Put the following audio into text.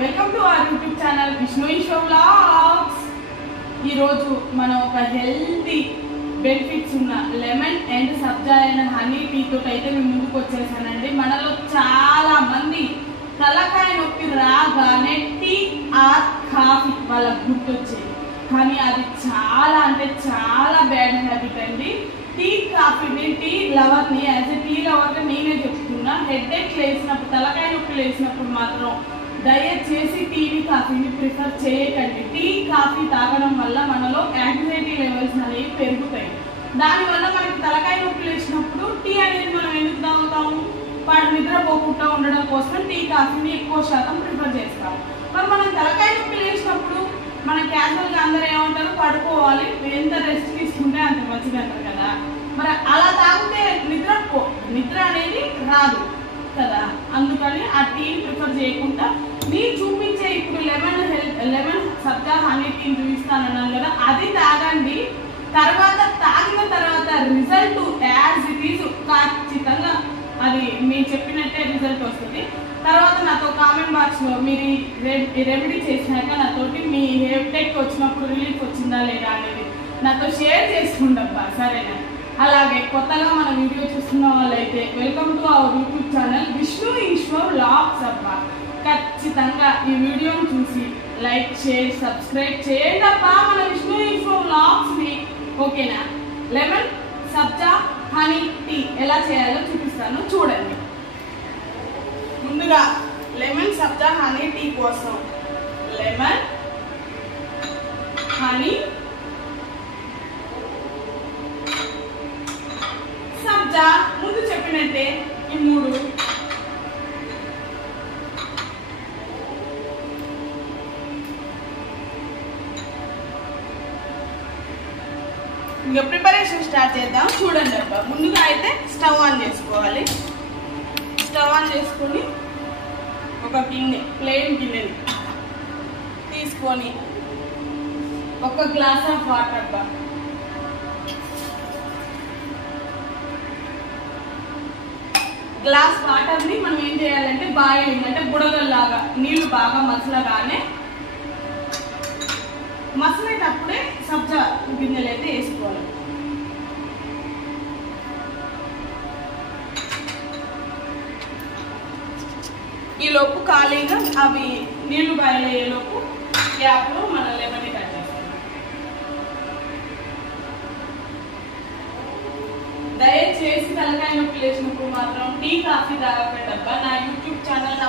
Welcome to our YouTube channel Vishnu Eshwar vlogs. ఈరోజు మనం ఒక హెల్తీ బెనిఫిట్స్ ఉన్న లెమన్ అండ్ సబ్జా అయిన హనీ టీ తోటి అయితే మేము ముందుకు వచ్చేసానండి. మనలో చాలా మంది తలకాయ నొప్పి రాగానే టీ ఆర్ కాఫీ వాళ్ళకి గుర్తొచ్చేది, కానీ అది చాలా అంటే చాలా బ్యాడ్ హ్యాబిట్ అండి. టీ కాఫీని టీ లవర్ని యాజ్ ఎ టీ లవర్గా నేనే చెప్తున్నా. హెడేక్ లేసినప్పుడు, తలకాయ నొప్పి లేసినప్పుడు మాత్రం దయచేసి టీని కాఫీని ప్రిఫర్ చేయకండి. టీ కాఫీ తాగడం వల్ల మనలో యాంగ్జైటీ లెవెల్స్ అనేవి పెరుగుతాయి. దానివల్ల మనకి తలకాయ నొప్పి లేచినప్పుడు టీ అనేది మనం ఎందుకు తాగుతాము? వాడు నిద్రపోకుండా ఉండడం కోసం టీ కాఫీని ఎక్కువ శాతం ప్రిఫర్ చేస్తాము. మరి మనం తలకాయ నొప్పి లేచినప్పుడు మన క్యాజువల్గా అందరూ ఏమంటారు, పడుకోవాలి, ఎంత రెస్ట్ తీసుకుంటే అంత మంచిది అంటారు కదా. మరి అలా తాగితే నిద్ర అనేది రాదు కదా. అందుకని ఆ టీని ప్రిఫర్ చేయకుండా నేను చూపించే ఇప్పుడు లెమన్ సబ్జా హనీ టీని చూపిస్తానన్నాను కదా, అది తాగండి. తాగిన తర్వాత రిజల్ట్ యాజ్ ఇట్ ఈజ్ ఖచ్చితంగా అది మీరు చెప్పినట్టే రిజల్ట్ వస్తుంది. తర్వాత నాతో కామెంట్ బాక్స్ లో మీరు రెమెడీ చేసినాక నాతోటి మీ హెడేక్ వచ్చినప్పుడు రిలీఫ్ వచ్చిందా లేదా అనేది నాతో షేర్ చేసుకుంటబ్బా, సరేనా? అలాగే కొత్తగా మన వీడియో చూస్తున్న వాళ్ళైతే welcome to our YouTube channel Vishnu Eshwar vlogs అబ్బా. ఖచ్చితంగా ఈ వీడియోని చూసి లైక్ షేర్ సబ్స్క్రైబ్ చేయండి అబ్బా మన విష్ణు ఈశ్వర్ వ్లాగ్స్ ని, ఓకేనా? లెమన్ సబ్జా హనీ టీ ఎలా చేయాలో చూపిస్తాను, చూడండి. ముందుగా లెమన్ సబ్జా హనీ టీ కోసం లెమన్, హనీ, సబ్జా ముందు చెప్పినట్టే ఈ మూడు. ఇంకా ప్రిపరేషన్ స్టార్ట్ చేద్దాం, చూడండి అబ్బా. ముందుగా అయితే స్టవ్ ఆన్ చేసుకోవాలి. స్టవ్ ఆన్ చేసుకొని ఒక గిన్నె, ప్లెయిన్ గిన్నెని తీసుకొని ఒక గ్లాస్ ఆఫ్ వాటర్ అబ్బా. గ్లాస్ వాటర్ని మనం ఏం చేయాలంటే బాయిలింగ్ అంటే బుడగల్లాగా నీళ్లు బాగా మసలేటప్పుడే సబ్జా గిన్నెలు అయితే వేసుకోవాలి. ఈ లోపు ఖాళీగా అవి నీళ్లు బాయిల్ అయ్యేలోపు గ్యాప్లో మన లెమన్ని కట్ చేస్తాం. దయచేసి తలకాయ నొప్పి లేచినప్పుడు మాత్రం టీ కాఫీ తాగకండి అబ్బా. నా యూట్యూబ్ ఛానల్ నా